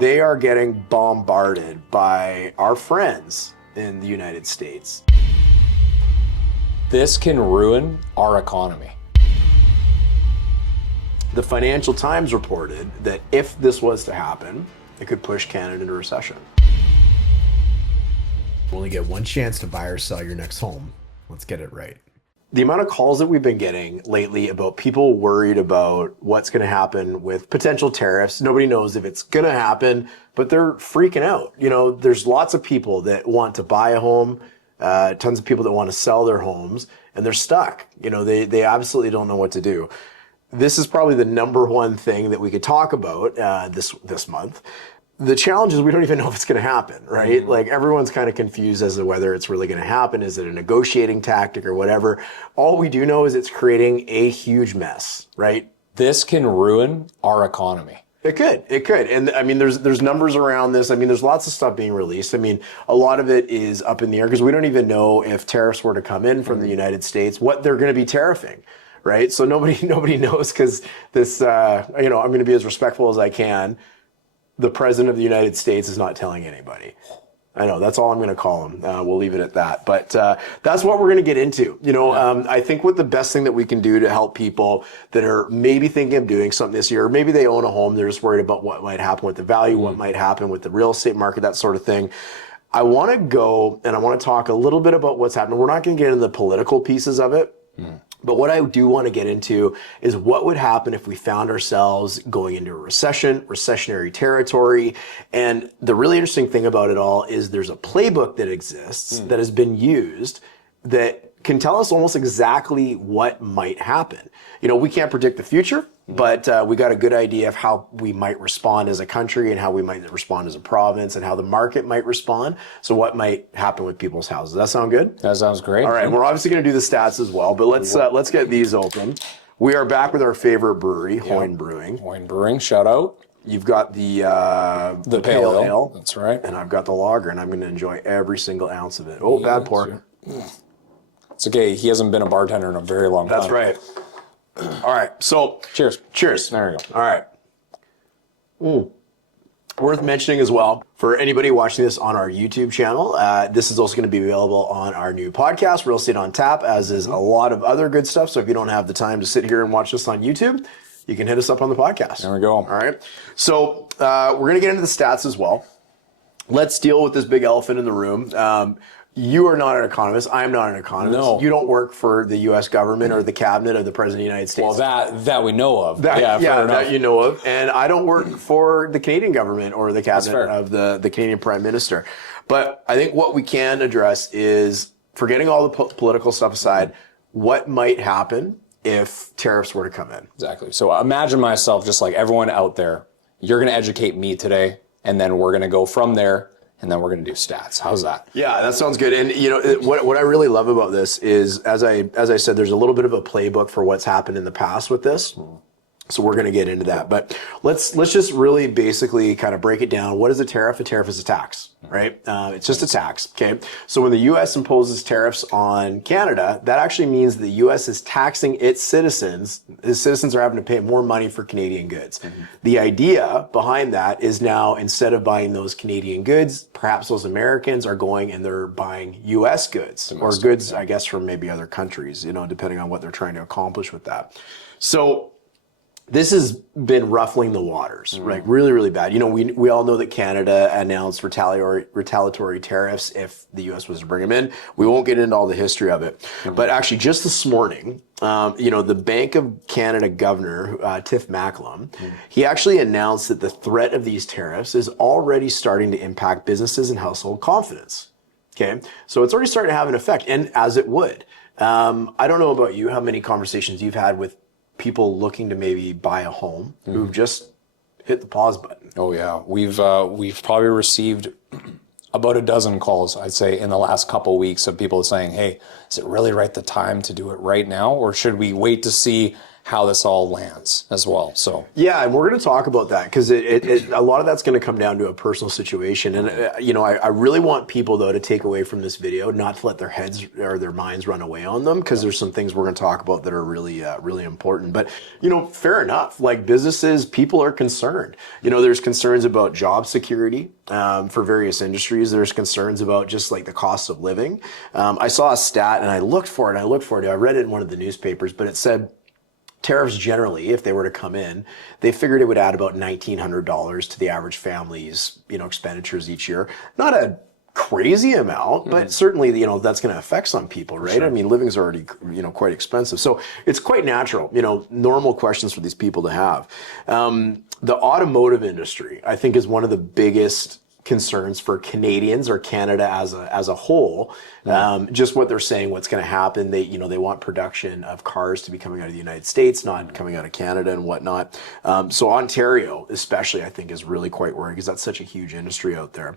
They are getting bombarded by our friends in the United States. This can ruin our economy. The Financial Times reported that if this was to happen, it could push Canada into recession. You only get one chance to buy or sell your next home. Let's get it right. The amount of calls that we've been getting lately about people worried about what's going to happen with potential tariffs. Nobody knows if it's going to happen, but they're freaking out. You know, there's lots of people that want to buy a home, tons of people that want to sell their homes, and they're stuck. You know, they absolutely don't know what to do. This is probably the number one thing that we could talk about this month. The challenge is we don't even know if it's going to happen, right? Like everyone's kind of confused as to whether it's really going to happen. Is it a negotiating tactic or whatever? All we do know is it's creating a huge mess, right? This can ruin our economy. It could. And I mean, there's numbers around this. I mean, there's lots of stuff being released. I mean, a lot of it is up in the air because we don't even know if tariffs were to come in from the United States, what they're going to be tariffing, right? So nobody knows because this, I'm going to be as respectful as I can. The president of the United States is not telling anybody. I know, that's all I'm going to call him. We'll leave it at that. But that's what we're going to get into. You know, I think what the best thing that we can do to help people that are maybe thinking of doing something this year, or maybe they own a home, they're just worried about what might happen with the value, what might happen with the real estate market, that sort of thing. I want to go and I want to talk a little bit about what's happening. We're not going to get into the political pieces of it. But what I do want to get into is what would happen if we found ourselves going into a recession, recessionary territory. And the really interesting thing about it all is there's a playbook that exists that has been used that can tell us almost exactly what might happen. You know, we can't predict the future, but we got a good idea of how we might respond as a country and how we might respond as a province and how the market might respond. So what might happen with people's houses. Does that sound good? That sounds great. All right, we're obviously going to do the stats as well, but let's get these open. We are back with our favorite brewery, Hoyne Brewing. Hoyne Brewing, shout out. You've got the pale ale. That's right. And I've got the lager, and I'm going to enjoy every single ounce of it. Oh, bad pour. It's okay. He hasn't been a bartender in a very long time. That's right. All right, so Cheers. There you go. All right. Worth mentioning as well, for anybody watching this on our YouTube channel, this is also going to be available on our new podcast, Real Estate on Tap, as is a lot of other good stuff. So if you don't have the time to sit here and watch this on YouTube, you can hit us up on the podcast. There we go. All right. So we're going to get into the stats as well. Let's deal with this big elephant in the room. You are not an economist. I'm not an economist. No. You don't work for the U.S. government or the cabinet of the President of the United States. Well, that we know of. That you know of. And I don't work for the Canadian government or the cabinet of the Canadian Prime Minister. But I think what we can address is, forgetting all the political stuff aside, what might happen if tariffs were to come in. Exactly. So imagine myself, just like everyone out there, you're going to educate me today, and then we're going to go from there. And then we're going to do stats. How's that? Yeah, that sounds good. And you know what I really love about this is, as I said, there's a little bit of a playbook for what's happened in the past with this. So we're going to get into that. But let's just really basically kind of break it down. What is a tariff? A tariff is a tax, right? It's just a tax, okay? So when the U.S. imposes tariffs on Canada, that actually means the U.S. is taxing its citizens. Its citizens are having to pay more money for Canadian goods. The idea behind that is now, instead of buying those Canadian goods, perhaps those Americans are going and they're buying U.S. goods or goods, I guess, from maybe other countries, you know, depending on what they're trying to accomplish with that. So this has been ruffling the waters, right? Really, really bad. You know, we all know that Canada announced retaliatory tariffs if the U.S. was to bring them in. We won't get into all the history of it. But actually, just this morning, the Bank of Canada governor, Tiff Macklem, he actually announced that the threat of these tariffs is already starting to impact businesses and household confidence. Okay, so it's already starting to have an effect, and as it would. I don't know about you, how many conversations you've had with people looking to maybe buy a home who've just hit the pause button. Oh yeah, we've probably received about a dozen calls, I'd say, in the last couple of weeks of people saying, "Hey, is it really the time to do it right now, or should we wait to see how this all lands as well. So Yeah, and we're going to talk about that because a lot of that's going to come down to a personal situation. And, I really want people, though, to take away from this video, not to let their heads or their minds run away on them, because there's some things we're going to talk about that are really, really important. But, fair enough. Like businesses, people are concerned. There's concerns about job security for various industries. There's concerns about just like the cost of living. I saw a stat and I looked for it. I read it in one of the newspapers, but it said, tariffs generally, if they were to come in, they figured it would add about $1,900 to the average family's, expenditures each year. Not a crazy amount, but certainly, that's going to affect some people, right? Sure. I mean, living's already, quite expensive. So it's quite natural, normal questions for these people to have. The automotive industry, I think, is one of the biggest concerns for Canadians or Canada as a whole. Just what they're saying, what's going to happen. They want production of cars to be coming out of the United States, not coming out of Canada and whatnot. So Ontario, especially, I think, is really quite worried because that's such a huge industry out there.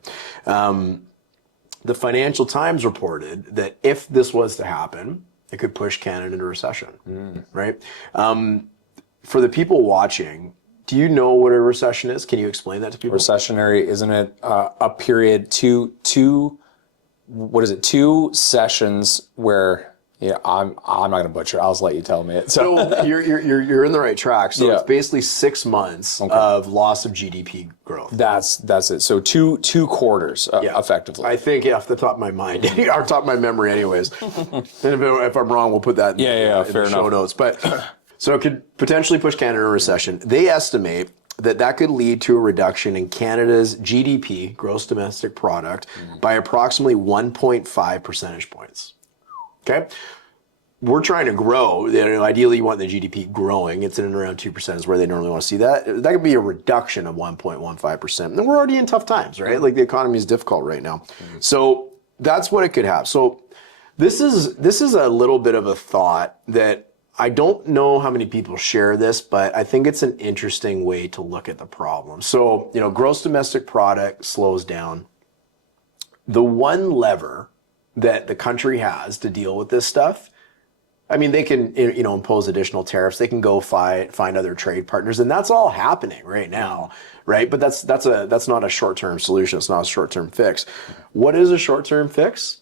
The Financial Times reported that if this was to happen, it could push Canada into recession, right? For the people watching, do you know what a recession is? Can you explain that to people? Recessionary, isn't it a period, two sessions where, I'm not going to butcher it. I'll just let you tell me it. So you're in the right track. So it's basically 6 months of loss of GDP growth. That's it. So two quarters, effectively. I think off the top of my mind, or top of my memory anyways. And if I'm wrong, we'll put that in the show notes. But so it could potentially push Canada into a recession. They estimate that could lead to a reduction in Canada's GDP, gross domestic product, by approximately 1.5 percentage points. Okay? We're trying to grow. Ideally, you want the GDP growing. It's in and around 2% is where they normally want to see that. That could be a reduction of 1.15%. And we're already in tough times, right? Like the economy is difficult right now. So that's what it could have. So this is a little bit of a thought that I don't know how many people share this, but I think it's an interesting way to look at the problem. So, gross domestic product slows down. The one lever that the country has to deal with this stuff, I mean, they can, impose additional tariffs. They can go find other trade partners, and that's all happening right now, right? But that's not a short-term solution. It's not a short-term fix. What is a short-term fix?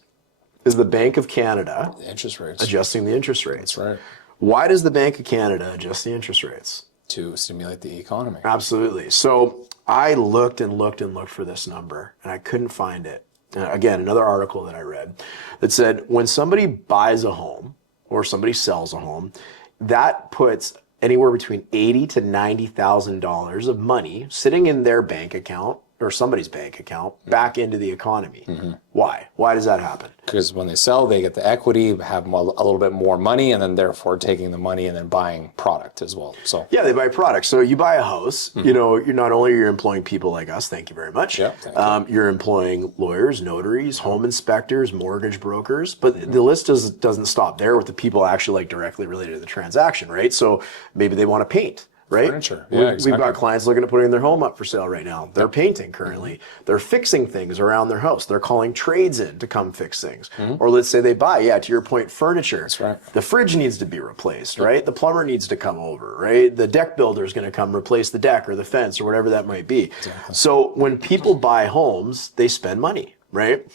Is the Bank of Canada interest rates adjusting the interest rates? That's right. Why does the Bank of Canada adjust the interest rates? To stimulate the economy. Absolutely. So I looked for this number, and I couldn't find it. Again, another article that I read that said when somebody buys a home or somebody sells a home, that puts anywhere between $80,000 to $90,000 of money sitting in their bank account or somebody's bank account back into the economy. Why? Why does that happen? Because when they sell, they get the equity, have a little bit more money, and then therefore taking the money and then buying product as well. So yeah, they buy products. So you buy a house, you're not only you're employing people like us, thank you very much. Yeah, thank you. You're employing lawyers, notaries, home inspectors, mortgage brokers, but the list doesn't stop there with the people actually like directly related to the transaction, right? So maybe they want to paint. Right? Furniture. We've got clients looking at putting their home up for sale right now. They're painting currently. They're fixing things around their house. They're calling trades in to come fix things. Or let's say they buy, to your point, furniture. That's right. The fridge needs to be replaced, right? The plumber needs to come over, right? The deck builder is going to come replace the deck or the fence or whatever that might be. Exactly. So when people buy homes, they spend money, right?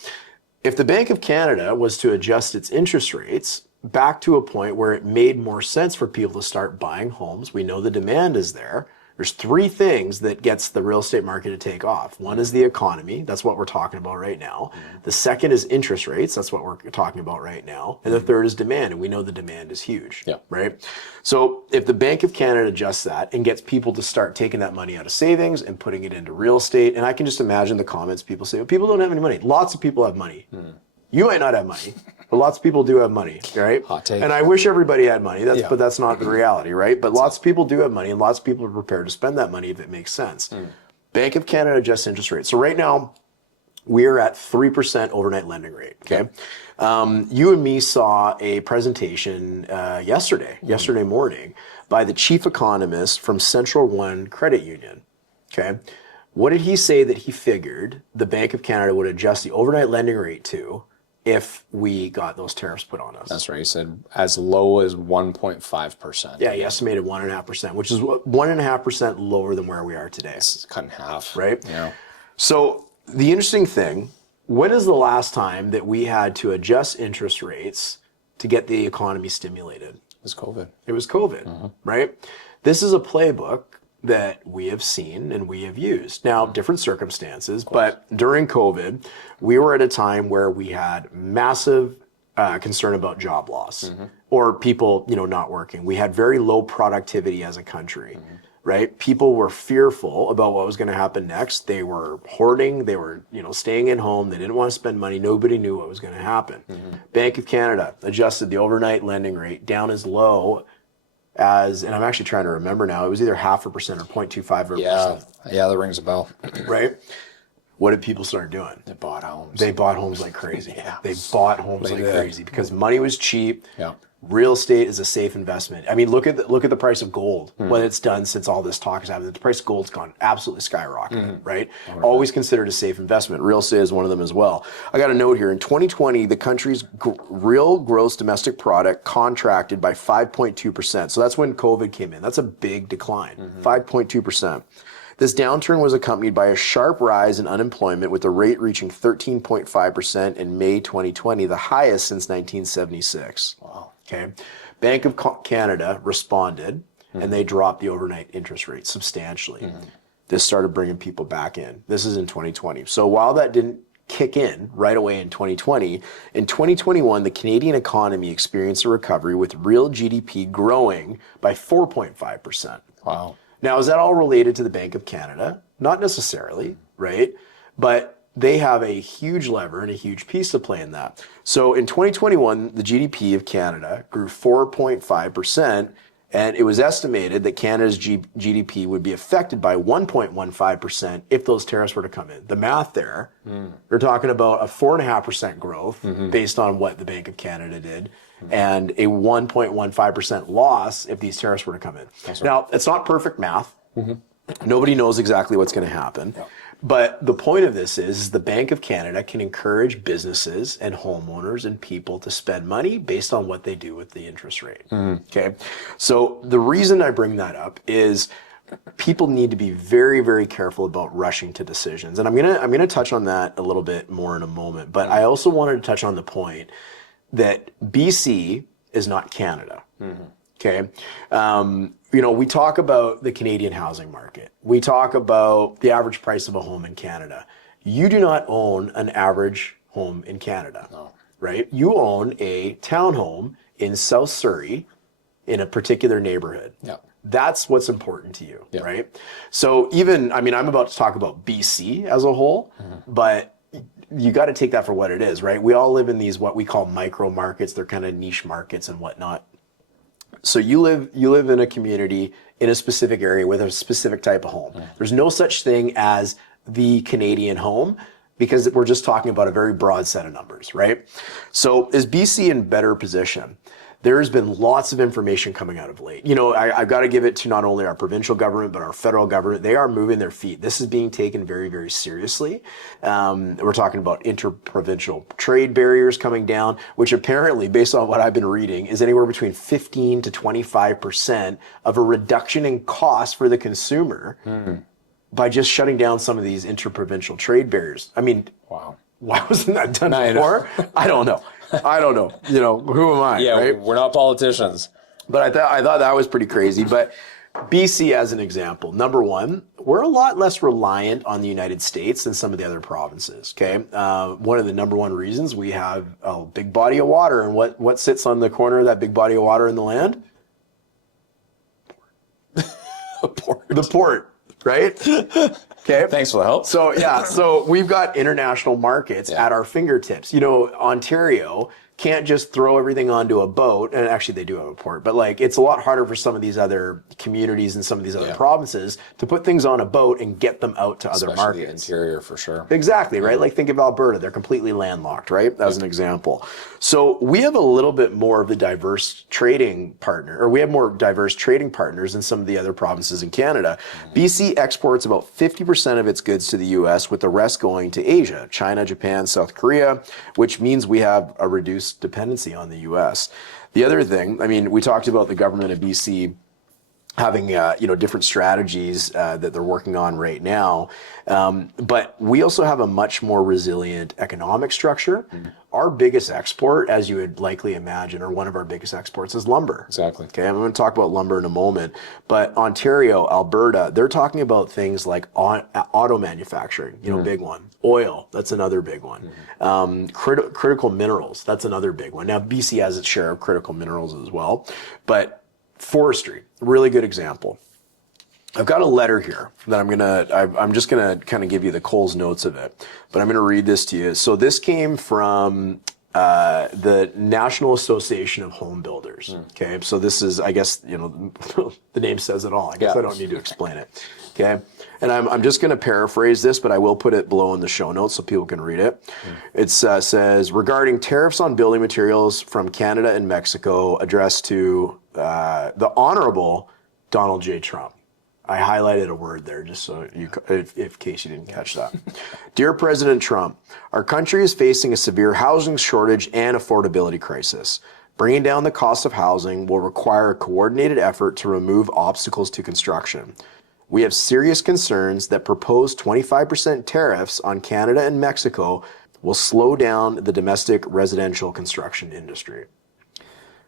If the Bank of Canada was to adjust its interest rates back to a point where it made more sense for people to start buying homes, we know the demand is there. There's three things that gets the real estate market to take off. One is the economy. That's what we're talking about right now. The second is interest rates. That's what we're talking about right now. And the third is demand. And we know the demand is huge, right? So if the Bank of Canada adjusts that and gets people to start taking that money out of savings and putting it into real estate, and I can just imagine the comments people say, well, people don't have any money. Lots of people have money. You might not have money, but lots of people do have money, right? Hot take. And I wish everybody had money, but that's not the reality, right? But lots of people do have money, and lots of people are prepared to spend that money if it makes sense. Bank of Canada adjusts interest rates. So right now, we are at 3% overnight lending rate, okay? You and me saw a presentation yesterday morning, by the chief economist from Central One Credit Union, okay? What did he say that he figured the Bank of Canada would adjust the overnight lending rate to if we got those tariffs put on us. That's right. He said as low as 1.5%. Yeah, he estimated 1.5%, which is 1.5% lower than where we are today. It's cut in half. Right? Yeah. So the interesting thing, when is the last time that we had to adjust interest rates to get the economy stimulated? It was COVID. It was COVID, right? This is a playbook that we have seen and we have used. Now, different circumstances, but during COVID, we were at a time where we had massive concern about job loss or people, not working. We had very low productivity as a country, right? People were fearful about what was going to happen next. They were hoarding. They were, staying at home. They didn't want to spend money. Nobody knew what was going to happen. Bank of Canada adjusted the overnight lending rate down as low as, and I'm actually trying to remember now, it was either 0.5% or 0.25%. Yeah, that rings a bell. Right? What did people start doing? They bought homes. They bought homes like crazy. Yeah. They bought homes like crazy because money was cheap. Yeah. Real estate is a safe investment. I mean, look at the price of gold. What it's done since all this talk has happened. The price of gold's gone absolutely skyrocketed, right? Always considered a safe investment. Real estate is one of them as well. I got a note here. In 2020, the country's real gross domestic product contracted by 5.2%. So that's when COVID came in. That's a big decline, 5.2%. This downturn was accompanied by a sharp rise in unemployment, with the rate reaching 13.5% in May 2020, the highest since 1976. Wow. Okay. Bank of Canada responded and they dropped the overnight interest rate substantially. This started bringing people back in. This is in 2020. So while that didn't kick in right away in 2020, in 2021, the Canadian economy experienced a recovery with real GDP growing by 4.5%. Wow. Now, is that all related to the Bank of Canada? Not necessarily, right? But they have a huge lever and a huge piece to play in that. So in 2021, the GDP of Canada grew 4.5%, and it was estimated that Canada's GDP would be affected by 1.15% if those tariffs were to come in. The math there, we're talking about a 4.5% growth based on what the Bank of Canada did, and a 1.15% loss if these tariffs were to come in. Now, it's not perfect math. Nobody knows exactly what's going to happen. But the point of this is the Bank of Canada can encourage businesses and homeowners and people to spend money based on what they do with the interest rate. Okay. So the reason I bring that up is people need to be very, very careful about rushing to decisions. And I'm gonna touch on that a little bit more in a moment. But I also wanted to touch on the point that BC is not Canada. Okay. We talk about the Canadian housing market. We talk about the average price of a home in Canada. You do not own an average home in Canada, right? You own a townhome in South Surrey in a particular neighborhood. That's what's important to you, right? So I'm about to talk about BC as a whole, but you got to take that for what it is, right? We all live in these, what we call micro markets. They're kind of niche markets and whatnot. So you live in a community in a specific area with a specific type of home. There's no such thing as the Canadian home because we're just talking about a very broad set of numbers, right? So is BC in better position? There's been lots of information coming out of late. I've got to give it to not only our provincial government, but our federal government. They are moving their feet. This is being taken very, very seriously. We're talking about interprovincial trade barriers coming down, which apparently, based on what I've been reading, is anywhere between 15 to 25% of a reduction in cost for the consumer by just shutting down some of these interprovincial trade barriers. I mean, wow. Why wasn't that done before? I don't know. Who am I? Yeah, right? We're not politicians. But I thought that was pretty crazy. But BC, as an example, number one, we're a lot less reliant on the United States than some of the other provinces. Okay, one of the number one reasons we have a big body of water, and what sits on the corner of that big body of water in the land? The port, right? Okay. Thanks for the help. So we've got international markets at our fingertips. Ontario can't just throw everything onto a boat, and actually they do have a port, but like it's a lot harder for some of these other communities and some of these other provinces to put things on a boat and get them out to other Especially the markets. interior for sure. Exactly, right? Like think of Alberta, they're completely landlocked, right? As an example. So we have a little bit more of a diverse trading partner, or we have more diverse trading partners than some of the other provinces in Canada. BC exports about 50% of its goods to the US, with the rest going to Asia, China, Japan, South Korea, which means we have a reduced dependency on the US. The other thing, I mean, we talked about the government of BC having different strategies that they're working on right now, but we also have a much more resilient economic structure. Our biggest export, as you would likely imagine, or one of our biggest exports, is lumber. Exactly. Okay, I'm going to talk about lumber in a moment, but Ontario, Alberta, they're talking about things like auto manufacturing, big one. Oil, that's another big one. Critical minerals, that's another big one. Now, BC has its share of critical minerals as well, but forestry, really good example. I've got a letter here that I'm just gonna kind of give you the Coles notes of it, but I'm gonna read this to you. So this came from the National Association of Home Builders. Okay, so this is, I guess, the name says it all. I guess I don't need to explain it. Okay, and I'm just gonna paraphrase this, but I will put it below in the show notes so people can read it. It says, regarding tariffs on building materials from Canada and Mexico, addressed to the Honorable Donald J. Trump. I highlighted a word there just so if in case you didn't catch that. Dear President Trump, our country is facing a severe housing shortage and affordability crisis. Bringing down the cost of housing will require a coordinated effort to remove obstacles to construction. We have serious concerns that proposed 25% tariffs on Canada and Mexico will slow down the domestic residential construction industry.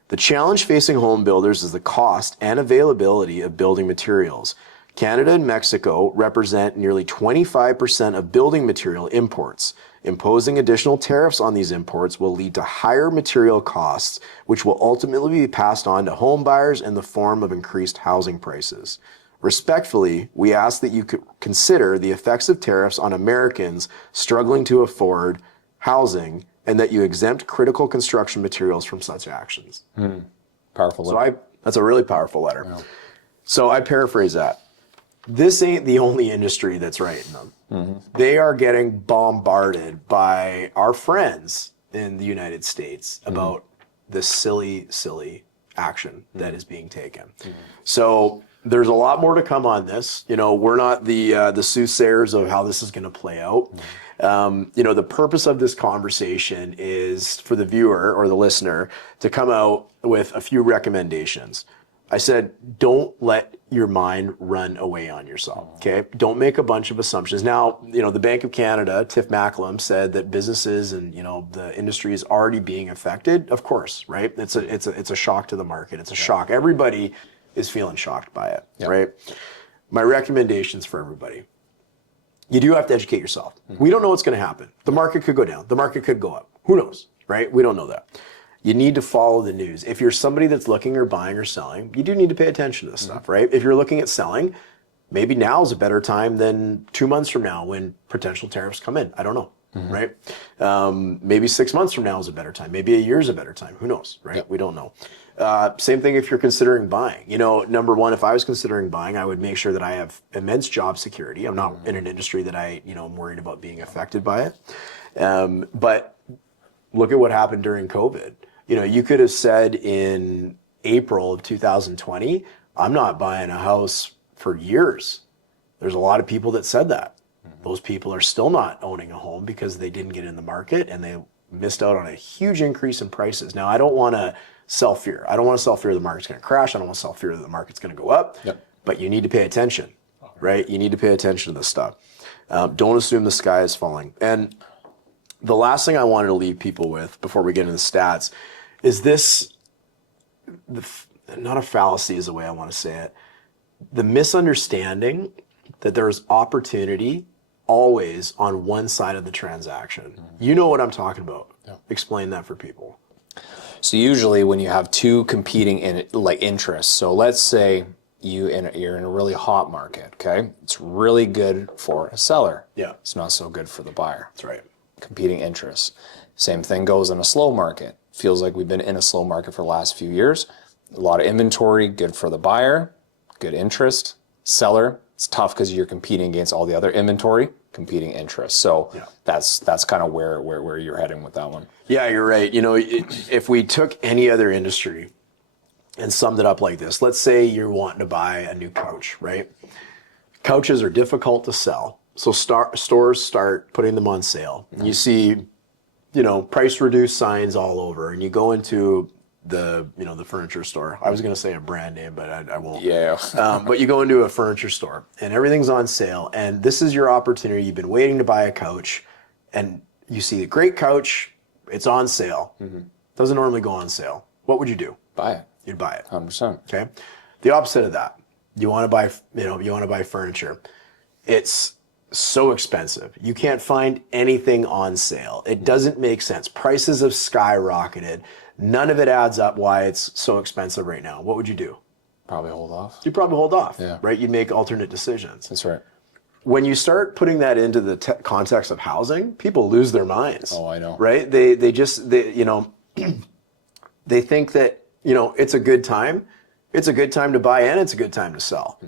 The challenge facing home builders is the cost and availability of building materials. Canada and Mexico represent nearly 25% of building material imports. Imposing additional tariffs on these imports will lead to higher material costs, which will ultimately be passed on to home buyers in the form of increased housing prices. Respectfully, we ask that you consider the effects of tariffs on Americans struggling to afford housing, and that you exempt critical construction materials from such actions. Powerful letter. That's a really powerful letter. Yeah. So I paraphrase that. This ain't the only industry that's writing them. They are getting bombarded by our friends in the United States about this silly action that is being taken. So there's a lot more to come on this. We're not the soothsayers of how this is going to play out. The purpose of this conversation is for the viewer or the listener to come out with a few recommendations. I said, don't let your mind run away on yourself, okay? Don't make a bunch of assumptions. Now, the Bank of Canada, Tiff Macklem, said that businesses and, the industry is already being affected. Of course, right? It's a shock to the market. It's a shock. Everybody is feeling shocked by it, right? My recommendations for everybody. You do have to educate yourself. We don't know what's going to happen. The market could go down. The market could go up. Who knows, right? We don't know that. You need to follow the news. If you're somebody that's looking or buying or selling, you do need to pay attention to this stuff, right? If you're looking at selling, maybe now is a better time than 2 months from now when potential tariffs come in. I don't know, right? Maybe 6 months from now is a better time. Maybe a year is a better time. Who knows, right? We don't know. Same thing if you're considering buying. Number one, if I was considering buying, I would make sure that I have immense job security. I'm not in an industry that I'm worried about being affected by it. But look at what happened during COVID. You could have said in April of 2020, I'm not buying a house for years. There's a lot of people that said that. Those people are still not owning a home because they didn't get in the market and they missed out on a huge increase in prices. Now, I don't want to sell fear. I don't want to sell fear the market's going to crash. I don't want to sell fear that the market's going to go up. But you need to pay attention, right? You need to pay attention to this stuff. Don't assume the sky is falling. And the last thing I wanted to leave people with before we get into the stats is this, not a fallacy is the way I want to say it, the misunderstanding that there's opportunity always on one side of the transaction. You know what I'm talking about. Explain that for people. So usually when you have two competing interests, so let's say you're in a really hot market, okay? It's really good for a seller. It's not so good for the buyer. That's right. Competing interests. Same thing goes in a slow market. Feels like we've been in a slow market for the last few years. A lot of inventory, good for the buyer, good interest. Seller, it's tough because you're competing against all the other inventory, competing interest. So that's kind of where you're heading with that one. Yeah, you're right. You know, if we took any other industry and summed it up like this, let's say you're wanting to buy a new couch, right? Couches are difficult to sell. So stores start putting them on sale. You see, you know, price reduced signs all over, and you go into the furniture store. I was going to say a brand name, but I won't. Yeah. But you go into a furniture store and everything's on sale, and this is your opportunity. You've been waiting to buy a couch, and you see a great couch. It's on sale. Doesn't normally go on sale. What would you do? Buy it. You'd buy it. 100%. Okay. The opposite of that. You want to buy furniture. It's so expensive. You can't find anything on sale. It doesn't make sense. Prices have skyrocketed. None of it adds up why it's so expensive right now. What would you do? Probably hold off. You'd probably hold off, right? You'd make alternate decisions. That's right. When you start putting that into the context of housing, people lose their minds. Oh, I know. Right? They they think that, it's a good time. It's a good time to buy and it's a good time to sell.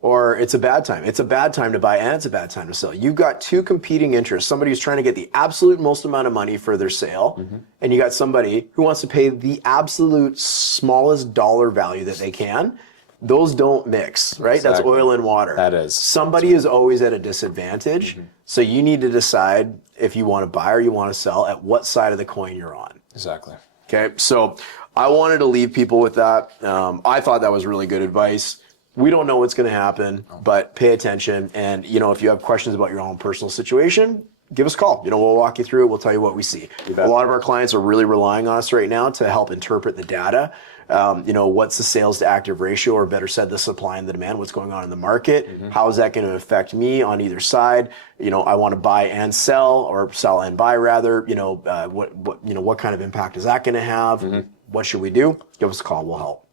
Or it's a bad time. It's a bad time to buy and it's a bad time to sell. You've got two competing interests. Somebody who's trying to get the absolute most amount of money for their sale, and you got somebody who wants to pay the absolute smallest dollar value that they can. Those don't mix, right? Exactly. That's oil and water. That is. Somebody is always at a disadvantage. So you need to decide if you want to buy or you want to sell, at what side of the coin you're on. Exactly. Okay, so I wanted to leave people with that. I thought that was really good advice. We don't know what's going to happen, but pay attention. And, if you have questions about your own personal situation, give us a call. We'll walk you through it. We'll tell you what we see. A lot of our clients are really relying on us right now to help interpret the data. What's the sales to active ratio, or better said, the supply and the demand, what's going on in the market? How is that going to affect me on either side? I want to buy and sell, or sell and buy rather. What kind of impact is that going to have? What should we do? Give us a call. We'll help.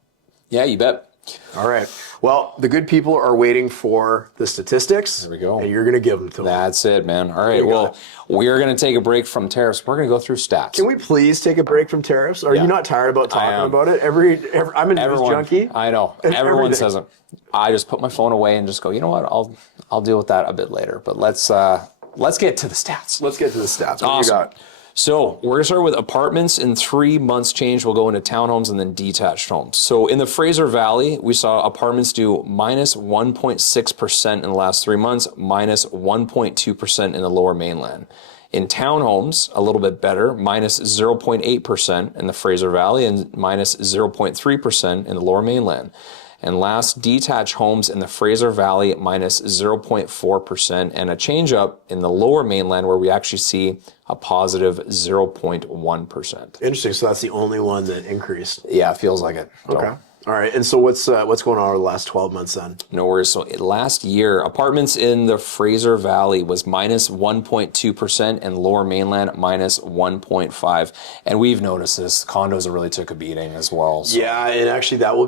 Yeah, you bet. All right. Well, the good people are waiting for the statistics. There we go. And you're going to give them to them. That's it, man. All right. Well, we are going to take a break from tariffs. We're going to go through stats. Can we please take a break from tariffs? Are you not tired about talking about it? I'm a news junkie. I know. Everyone says it. I just put my phone away and just go, you know what? I'll deal with that a bit later. But let's get to the stats. Let's get to the stats. What Awesome. do you got? So we're going to start with apartments in 3 months change. We'll go into townhomes and then detached homes. So in the Fraser Valley, we saw apartments do minus 1.6% in the last 3 months, minus 1.2% in the lower mainland. In townhomes, a little bit better, minus 0.8% in the Fraser Valley and minus 0.3% in the lower mainland. And last, detached homes in the Fraser Valley, minus 0.4%, and a change up in the lower mainland where we actually see a positive 0.1%. Interesting. So that's the only one that increased. Yeah, it feels like it. Okay. All right. And so what's going on over the last 12 months then? No worries. So last year, apartments in the Fraser Valley was minus 1.2% and lower mainland minus 1.5%. And we've noticed this. Condos really took a beating as well. So. Yeah, and actually that will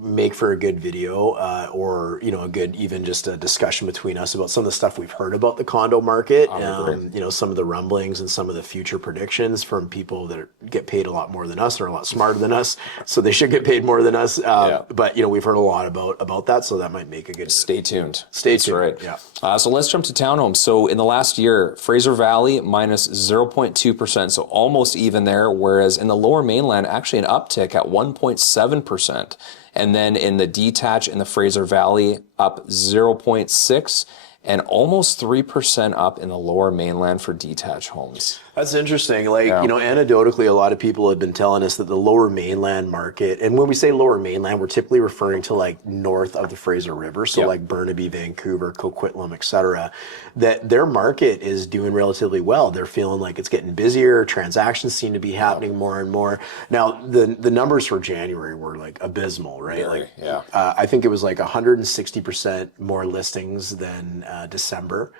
make for a good video or, a good even just a discussion between us about some of the stuff we've heard about the condo market. Some of the rumblings and some of the future predictions from people that get paid a lot more than us or a lot smarter than us. So they should get paid more than us. But we've heard a lot about that, so that might make a good. Stay tuned. That's right. Yeah. So let's jump to townhomes. So in the last year, Fraser Valley minus 0.2%, so almost even there. Whereas in the lower mainland, actually an uptick at 1.7%, and then in the detached in the Fraser Valley up 0.6%. And almost 3% up in the lower mainland for detached homes. That's interesting. Anecdotally, a lot of people have been telling us that the lower mainland market, and when we say lower mainland, we're typically referring to north of the Fraser River, so Burnaby, Vancouver, Coquitlam, etc., that their market is doing relatively well. They're feeling like it's getting busier. Transactions seem to be happening more and more. Now, the numbers for January were abysmal, right? I think it was 160% more listings than December.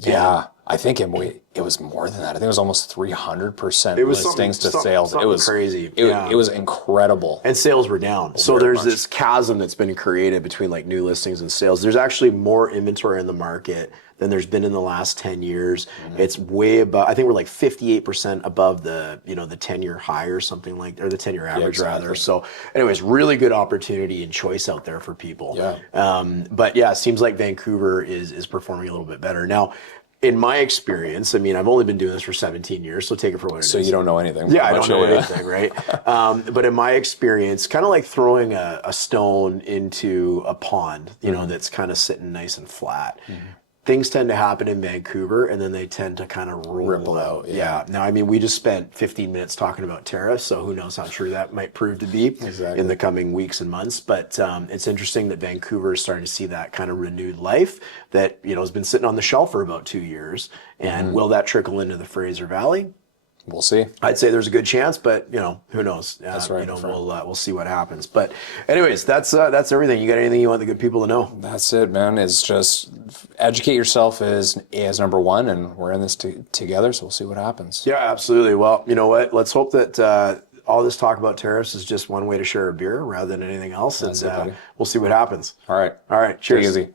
Yeah, I think it was more than that. I think it was almost 300% It was listings to something- sales. something It was crazy. It was incredible. And sales were down. So very there's much. this chasm that's been created between like new listings and sales. There's actually more inventory in the market than there's been in the last 10 years. It's way above, I think we're like 58% above the, the 10-year high or something like, or the 10-year average rather. So anyways, really good opportunity and choice out there for people. Yeah. But yeah, it seems like Vancouver is performing a little bit better. Now, in my experience, I mean, I've only been doing this for 17 years, so take it for what it is. So you don't know anything. Yeah, I much, don't know yeah. anything, right? But in my experience, kind of like throwing a stone into a pond, that's kind of sitting nice and flat. Things tend to happen in Vancouver, and then they tend to kind of ripple out. Yeah. Now, I mean, we just spent 15 minutes talking about tariffs, so who knows how true that might prove to be in the coming weeks and months. But it's interesting that Vancouver is starting to see that kind of renewed life that has been sitting on the shelf for about 2 years. And will that trickle into the Fraser Valley? We'll see. I'd say there's a good chance, but who knows? That's right. We'll see what happens. But anyways, that's everything. You got anything you want the good people to know? That's it, man. It's just educate yourself as number one, and we're in this together, so we'll see what happens. Yeah, absolutely. Well, you know what? Let's hope that all this talk about tariffs is just one way to share a beer rather than anything else, and it, buddy. we'll see what happens. All right. All right. Cheers. Take it easy.